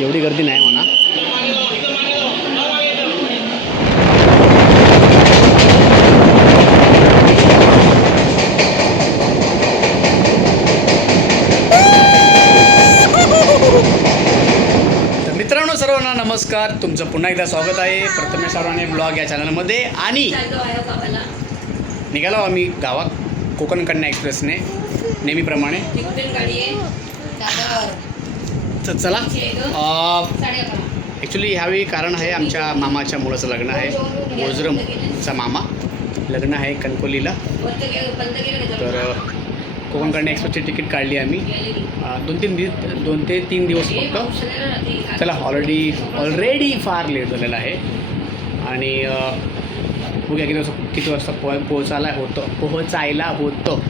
एवढी गर्दी नाही म्हणा. तर मित्रांनो सर्वांना नमस्कार. तुमचं पुन्हा एकदा स्वागत आहे प्रथमेश सर्वांनी ब्लॉग या चॅनलमध्ये. आणि निघालो आम्ही गावात कोकण कन्या एक्सप्रेसने नेहमीप्रमाणे. तर चला ॲक्च्युली ह्यावेळी कारण आहे आमच्या मामाच्या मुलाचं लग्न आहे. मोजरमचा मामा लग्न आहे कणकोलीला. तर कोकण कन्या एक्सप्रेसची तिकीट काढली आम्ही 2 ते 3 दिवस फक्त. चला ऑलरेडी फार लेट झालेला आहे. आणि बघूया किती वाजता पोहोचायला होतं.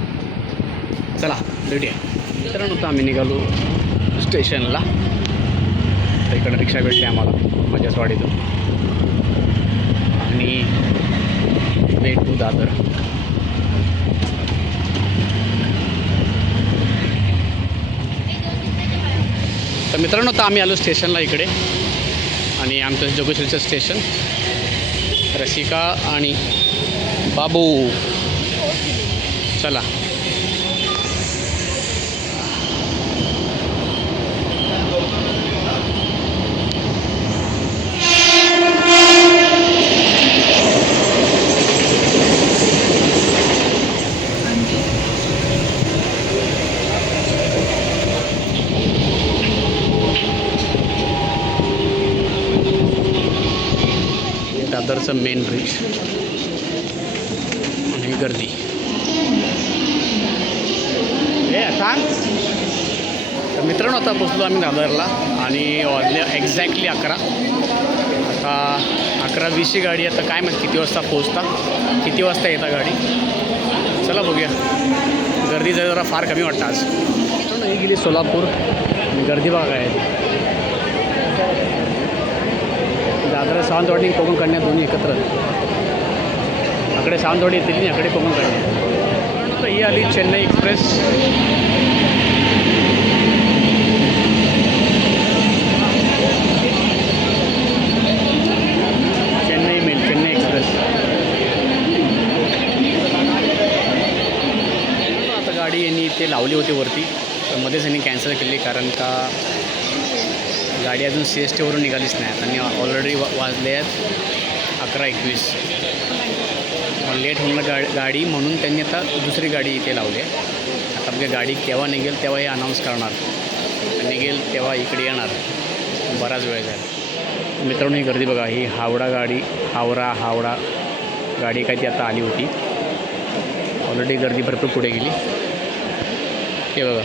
चला भेटूया. मित्रांनो आम्ही निघालो स्टेशनला. तर इकडं रिक्षा भेटली आम्हाला माझ्याचवाडीतून आणि वेट टू दादर. तर मित्रांनो आता आम्ही आलो स्टेशनला इकडे. आणि आमचं जोगेश्वरीचं स्टेशन. रसिका आणि बाबू चला. दादरचं मेन ब्रिज आणि गर्दी हे सांग. तर मित्रांनो आता पोचलो आम्ही दादरला आणि वाजले एक्झॅक्टली 11. आता 11:20ची गाडी. आता काय माहिती किती वाजता पोचता, किती वाजता येता गाडी. चला बघूया. गर्दी जरा फार कमी वाटतं आज. ही गेली सोलापूर. गर्दी बघा काय दादर सावंतवाडी कोकण कन्या दोन्ही एकत्र. अकडे सावंतवाडी येतील आणि अकडे कोकण कन्या. तर ही आली चेन्नई एक्सप्रेस. चेन्नई एक्सप्रेस. आता गाडी यांनी इथे लावली होती वरती. तर मध्येच यांनी कॅन्सल केली कारण का गाडी अजून CST वरून निघालीच नाही. आणि ऑलरेडी वाजले आहेत 11:21. लेट होणार गाडी म्हणून त्यांनी आता दुसरी गाडी इथे लावली आहे. आता बघा गाडी केव्हा निघेल तेव्हा हे अनाऊन्स करणार. निघेल तेव्हा इकडे येणार. बराच वेळ झाला. मित्रांनो ही गर्दी बघा. ही हावडा गाडी काय ती आता आली होती. ऑलरेडी गर्दी भरपूर पुढे गेली. हे बघा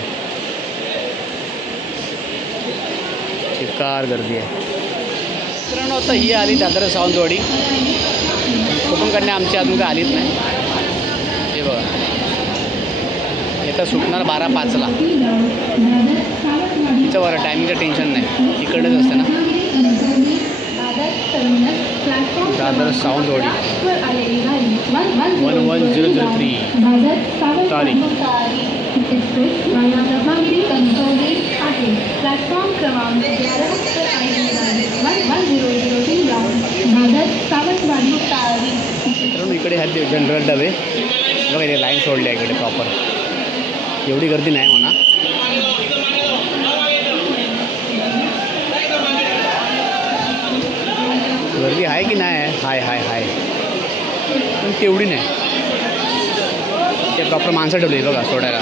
कार गर्दी आहे. मित्रांनो आता ही आली दादर सावंतवाडी. कोकण कन्या आमची अजून काय आलीच नाही. हे बघा येतं सुटणार 12:05ला. तिचं बरं टायमिंगचं टेन्शन नाही. इकडंच असतं ना दादर सावंतवाडी. 11003 तारीख. प्लॅटफॉर्म क्रमांक 11 मित्रांनो इकडे ह्या जनरल डबे बघा. इथे लाईन सोडली आहे इकडे प्रॉपर. एवढी गर्दी नाही म्हणा. गर्दी आहे की नाही आहे. हाय पण तेवढी नाही. ते प्रॉपर माणसं ठेवली बघा सोडायला.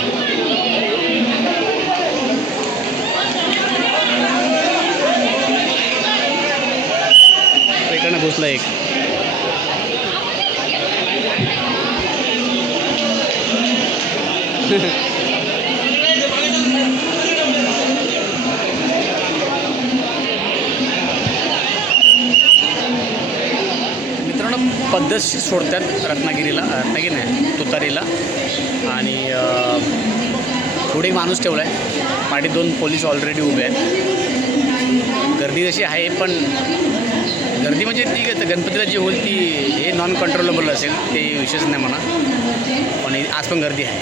इकडनं घुसलं एक. मित्रांनो पद्धतशीर सोडतात रत्नागिरी नाही तुतारीला. आणि पुढे माणूस ठेवला आहे. पाठी 2 पोलीस ऑलरेडी उभे आहेत. गर्दी जशी आहे पण गर्दी म्हणजे ती गणपतीला जी होईल ती हे नॉन कंट्रोलेबल असेल ते विशेष नाही म्हणा. पण आज पण गर्दी आहे.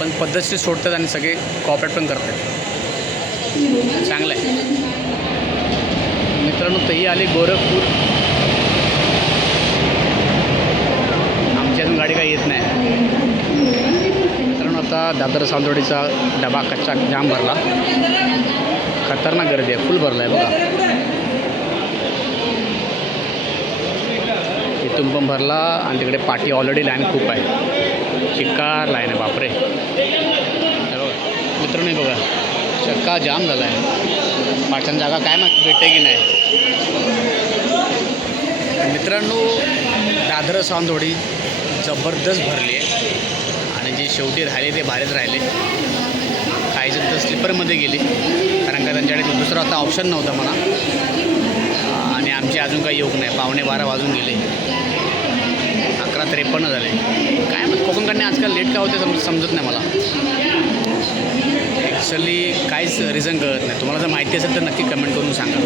पण पद्धतशीर सोडतात आणि सगळे कॉपरेट पण करतात. चांगलं आहे. मित्रांनो तही आली गोरखपूर. आमची अजून गाडी काही येत नाही. मित्रांनो आता दादर सावंतवाडीचा डबा कच्चा जाम भरला. खतरनाक गर्दी आहे, फुल भरला आहे बघा. इथून पण भरला आणि तिकडे पाठी ऑलरेडी लाईन खूप आहे. चिक्कार लाईन आहे बापरे. बघा मित्रांनो, बघा चक्का जाम झाला आहे. पाठण जागा काय मग भेटते की नाही. मित्रांनो दादर सावंतवाडी जबरदस्त भरली आहे आणि जे शेवटी राहिले ते बाहेरच राहिले. काही जण तर स्लीपरमध्ये गेले कारण का त्यांच्याकडे दुसरा आता ऑप्शन नव्हता म्हणा. आणि आमचे अजून काही योग नाही. 11:15 वाजून गेले. 11:53 झाले. काय मग कोकणकडने आजकाल लेट का होते समजत नाही मला. ॲक्च्युली काहीच रिझन कळत नाही. तुम्हाला जर माहिती असेल तर नक्की कमेंट करून सांगा.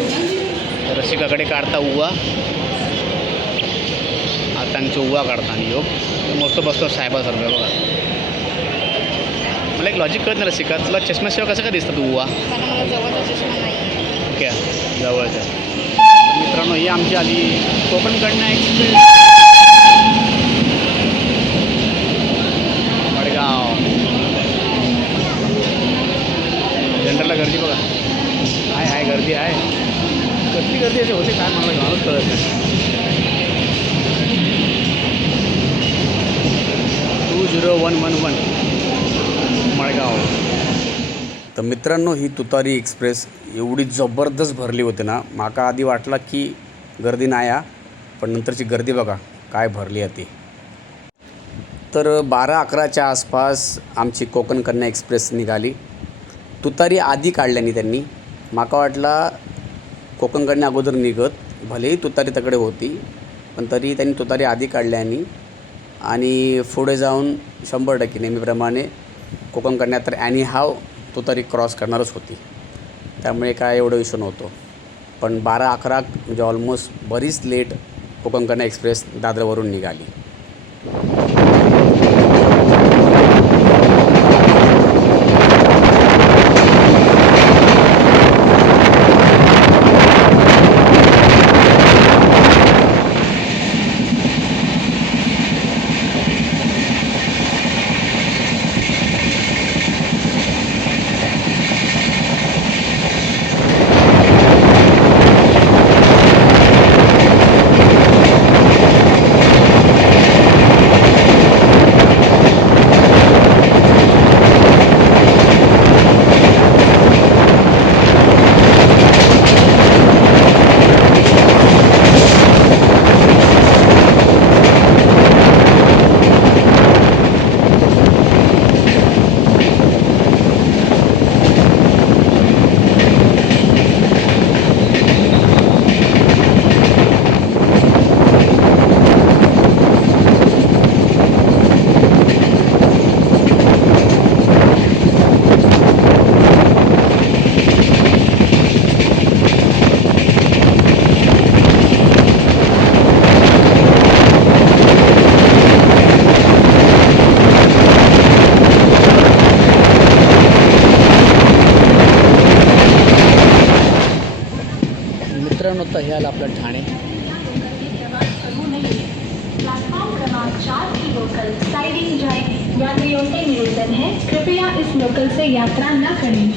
तर रसिकाकडे काढता उवा, आतांची उवा काढता आणि योग मस्त बसतो साहेबासारखं बघा. मला एक लॉजिक कळत नाही रसिका, तुला चष्म्याशिवाय कसं काय दिसतं तू उवा. ओके जवळचं. मित्रांनो ही आमची आली कोकणकडनं एक्सप्रेस वडगाव. जनरलला गर्दी बघा. आहे गर्दी आहे. कसली गर्दी असे होते काय मला गावच कळत नाही. 20111 मडगाव. तर मित्रांनो ही तुतारी एक्सप्रेस एवढी जबरदस्त भरली होती ना, माका आधी वाटला की गर्दी नाही आहे, पण नंतरची गर्दी बघा काय भरली आहे ती. तर 12-11च्या आसपास आमची कोकण कन्या एक्सप्रेस निघाली. तुतारी आधी काढल्याने त्यांनी. माका वाटला कोकण कन्या अगोदर निघत, भलेही तुतारी तकडे होती पण तरी त्यांनी तुतारी आधी काढल्याने आणि पुढे जाऊन 100% नेहमीप्रमाणे कोकण कन्या तर ॲनी हाव तुतारी क्रॉस करणारच होती. त्यामुळे काय एवढं इश्यू नव्हतं. पण 12-11 म्हणजे ऑलमोस्ट बरीच लेट कोकण कन्या एक्सप्रेस दादरवरून निघाली. मित्रांनो तर हे आलं आपलं ठाणे. प्लेटफॉर्म क्रमांक 4 की लोकल साइडिंग जाएगी. यात्रियों से निवेदन है कृपया इस लोकल से यात्रा न करें.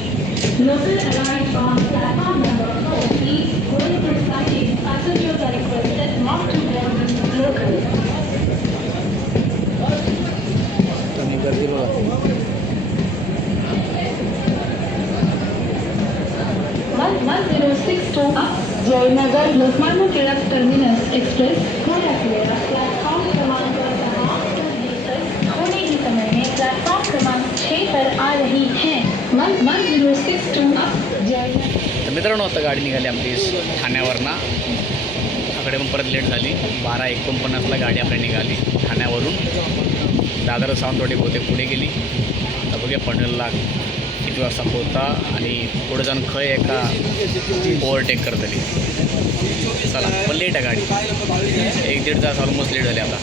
Local arrived on platform number 4. Please hold for siding. Passengers are requested not to board this local. तुम्ही गर्दी बघा. 1062 Jaynagar Lokmanya Tilak terminus express platform क्रमांक 10 होने के समय में प्लेटफॉर्म क्रमांक 6 पर आ रही है. 1062 जयनगर. तर मित्रांनो आता गाडी निघाली आपली ठाण्यावरनं. आकडे पण परत लेट झाली. 12:49ला गाडी आपली निघाली ठाण्यावरून. दादर सावंतवाडी बहुतेक पुढे गेली. आता बघूया पनवेलला किती वाजता पोहता आणि पुढे जाऊन खय एका ओव्हरटेक करतली. चला पण लेट आहे गाडी. 1-1.5 तास ऑलमोस्ट लेट झाले आता.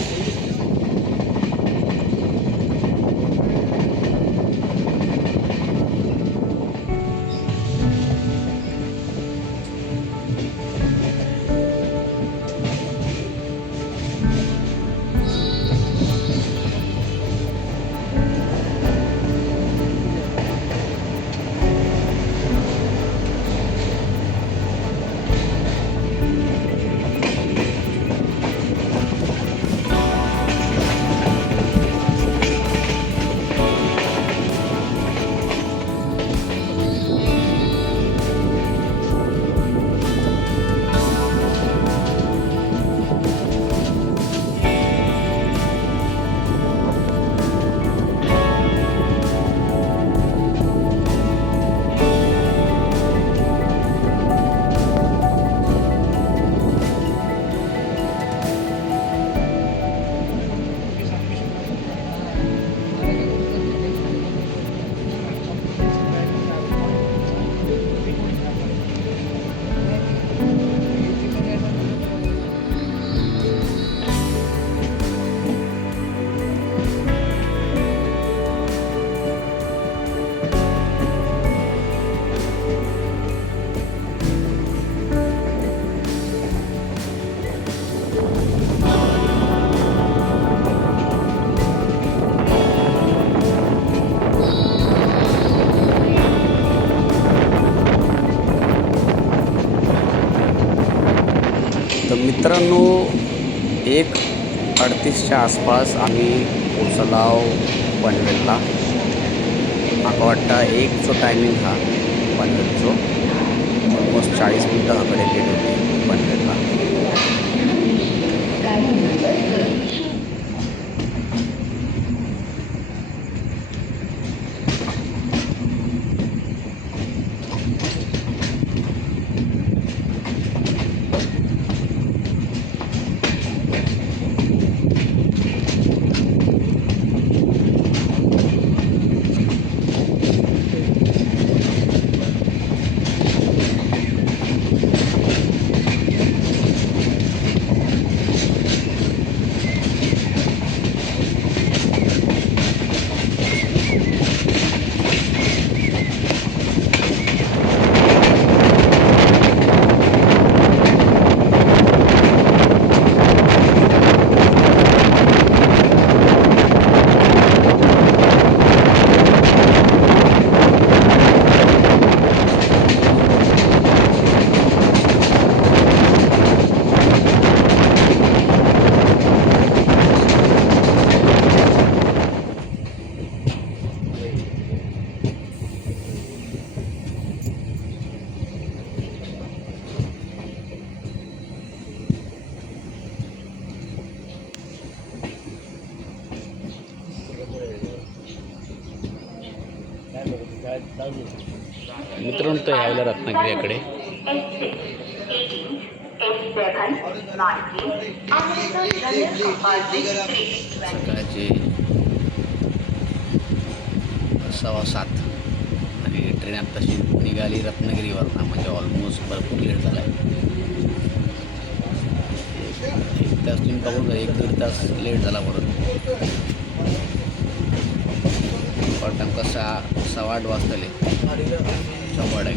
मित्रांनो 1:38च्या आसपास आम्ही पोचलो पनवेलला. म्हाका वाटतं 1चो टायमिंग हा पनवेलचो. ऑलमोस्ट 40 मिनटं हाकडे लेट होती पनवेलला. मित्रांनो तो यायला रत्नागिरीकडे. सकाळचे 6:15 आणि ट्रेन आत्ताशी निघाली रत्नागिरीवरनं. म्हणजे ऑलमोस्ट भरपूर लेट झाला आहे. 1 तास तुम्ही बघून 1-1.5 तास लेट झाला म्हणून. आमका 6:15 वाजतले 100%.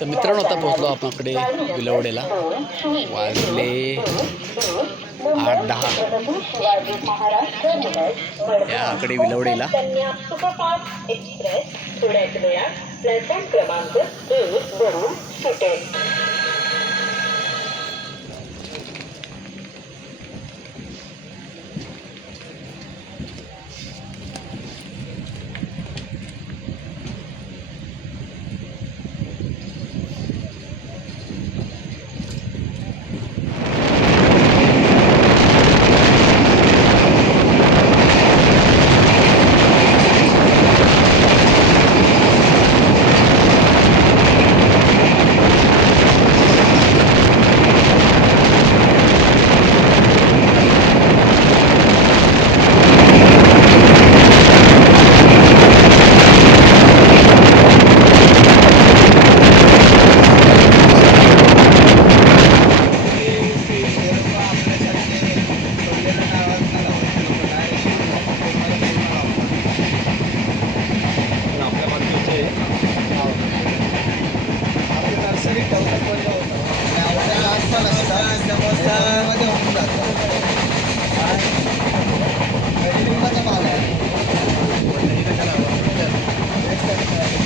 तर मित्रांनो आता पोहोचलो आपल्याकडे विलवडेला. वाजले 8-10 शिवाजी महाराज टर्मिनस याकडे विलवडीला. कन्या सुपरफास्ट एक्सप्रेस थोड्याच वेळात प्लॅटफॉर्म क्रमांक 1 वरून सुटेल.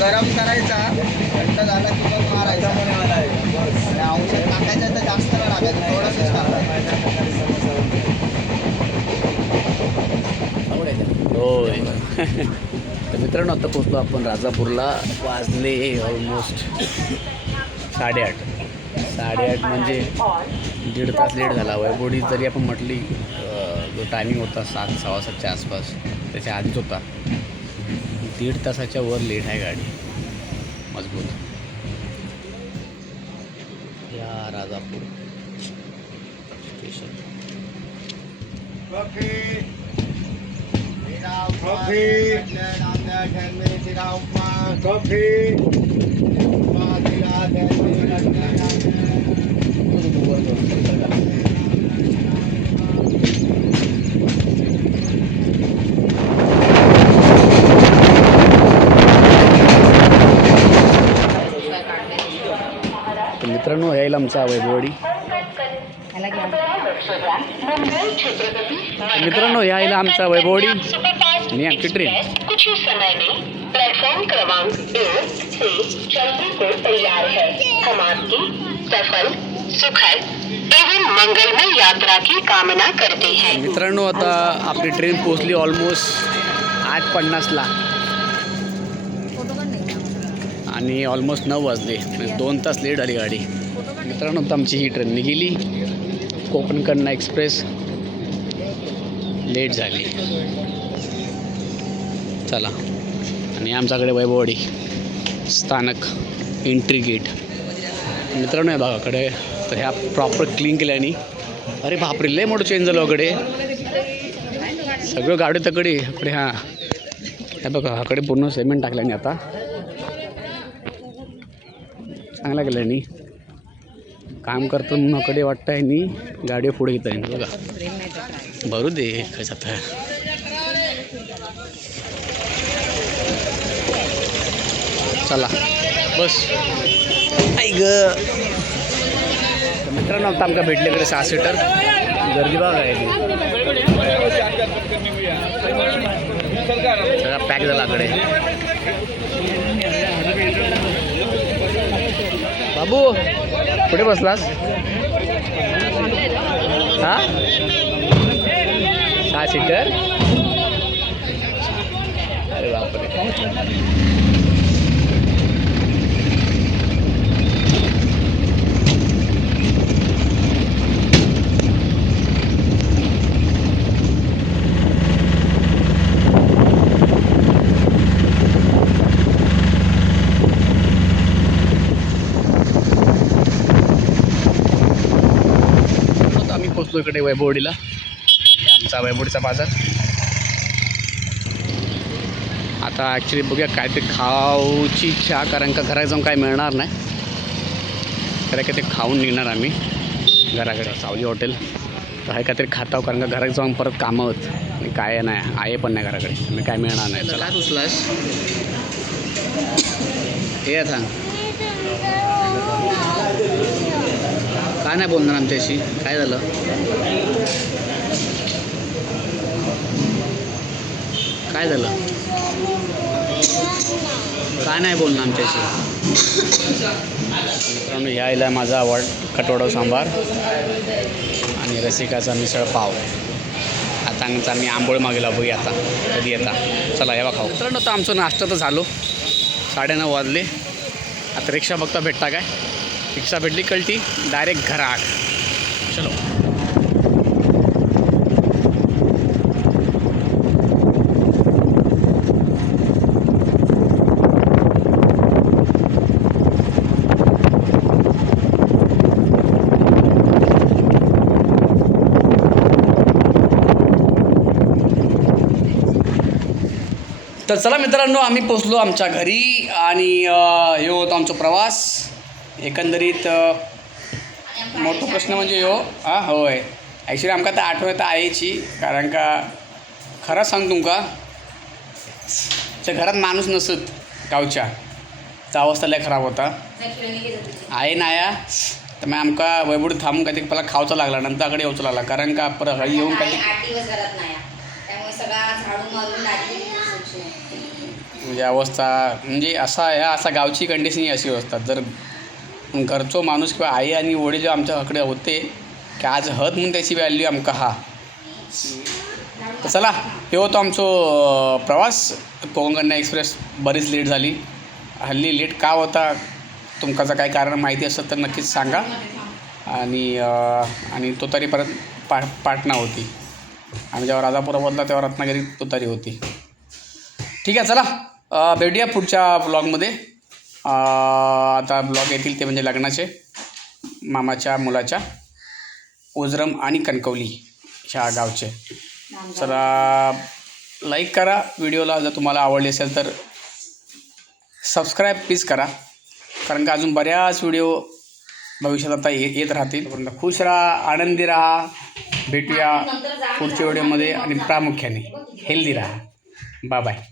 गरम करायचा, थंड झाला की मग मारायचा. आणि औषध टाकायचं तर जास्त नाही टाकायचं, थोडंसंच टाकायचं. होय. तर मित्रांनो आता पोचलो आपण राजापूरला. वाजले ऑलमोस्ट 8:30 म्हणजे 1.5 तास लेट झाला. वैभवडी जरी आपण म्हटली जो टायमिंग होता 7-7:15च्या आसपास त्याच्या आधीच होता. 1.5 तासाच्या वर लेट आहे गाडी मजबूत. या राजापूर स्टेशन. मित्रांनो यायला आमचा वैभववाडी. मित्रांनो यायला आमचा वैभववाडी आणि आमची ट्रेन. कुछ ही समय में प्लेटफॉर्म क्रमांक 1 से चलने को तैयार है. हम आपकी सफल, सुखद एवं मंगलमय यात्रा की कामना करते हैं. मित्रांनो आता आपली ट्रेन पोचली ऑलमोस्ट 8:50ला आणि ऑलमोस्ट 9 वाजले. 2 तास लेट झाली गाडी. मित्रांनो आता आमची ही ट्रेन निघाली. कोकण कन्या एक्सप्रेस लेट झाली. चला आणि आमच्याकडे वैभववाडी स्थानक एंट्री गेट. मित्रांनो या भागाकडे तर ह्या प्रॉपर क्लीन केल्याने अरे बापरे लय मोठं चेंज झालं कडे. सगळं गाडी तकडे इकडे. हां हे बघा हाकडे पूर्ण सिमेंट टाकल्याने आता चांगला केल्याने काम करतं म्हणून कडे वाटतं आहे नी गाडी पुढे येत आहे बघा. भरू दे कशात. चला बस आई ग. मित्रांनो आता आमका भेटल्याकडे 6 सीटर गर्दी बघा आहे. सगळा पॅक झाला कडे. बाबू कुठे बसलास? हा 6 सीटर. अरे बापरे. पोचलो इकडे वैभववाडीला. आमचा वैभववाडीचा बाजार. आता ॲक्च्युली बघूया काय ते खाऊची इच्छा, कारण का घरात जाऊन काय मिळणार नाही. कारण का ते खाऊन निघणार आम्ही घराकडे. सावली हॉटेल तर आहे काहीतरी खाताव, कारण का घरात जाऊन परत कामं होत आणि काय नाही आहे पण नाही घराकडे. मी काय मिळणार नाही. चला उचलास हे आता काय नाही बोलणार आमच्याशी? काय झालं? काय झालं? काय नाही बोलणं आमच्याशी? मित्रांनो, यायला माझा आवड कटवडा सांबार आणि रसिकाचा मिसळ पाव. आता मी आंबोळ मागेला बघूया आता कधी येता. चला यावा खाऊ. मित्रांनो, तर आमचं नाश्ता तर झालो. 9:30 वाजले. आता रिक्षा बघता भेटता काय? रिक्षा भेटली कळती डायरेक्ट घरात. चलो. तर चला मित्रांनो, आम्ही पोचलो आमच्या घरी आणि हे होतं आमचा प्रवास. एकंदरीत मोठा प्रश्न म्हणजे होय ॲक्च्युली आमका तर आठवण तर आहेची. कारण का खरं सांग तुमका त्या घरात माणूस नसत गावच्या चा अवस्था लय खराब होता. आहे नाया तर मग आमका वैबुड थांबून काय ते पहिला खावचा लागला, नंतर आकडे यावचं लागला. कारण का परत हळी येऊन काय म्हणजे अवस्था म्हणजे असा गावची कंडिशन ही अशी असतात. जर घरचो माणूस किंवा आई आणि वडील आमच्याकडे होते की आज हत म्हणून त्याची व्हॅल्यू आमका हा. तर चला, हे होतं आमचं प्रवास. कोकण कन्या एक्सप्रेस बरीच लेट झाली. हल्ली लेट का होता तुमकाचं काय कारण माहिती असतं तर नक्कीच सांगा. आणि तो तरी परत पाटणा होती. आम्ही जेव्हा राजापुरा बोलला तेव्हा रत्नागिरी तो तरी होती. ठीक आहे, चला भेटूया पुढच्या ब्लॉगमध्ये. आता ब्लॉग येतील ते म्हणजे लग्नाचे, मामाच्या मुलाच्या, ओझरम आणि कणकवली ह्या गावचे. चला लाईक करा व्हिडिओला. जर तुम्हाला आवडली असेल तर सबस्क्राईब प्लीज करा. कारण का अजून बऱ्याच व्हिडिओ भविष्यात आता येत राहतील. खुश राहा, आनंदी राहा. भेटूया पुढच्या व्हिडिओमध्ये आणि प्रामुख्याने हेल्दी राहा. Bye bye.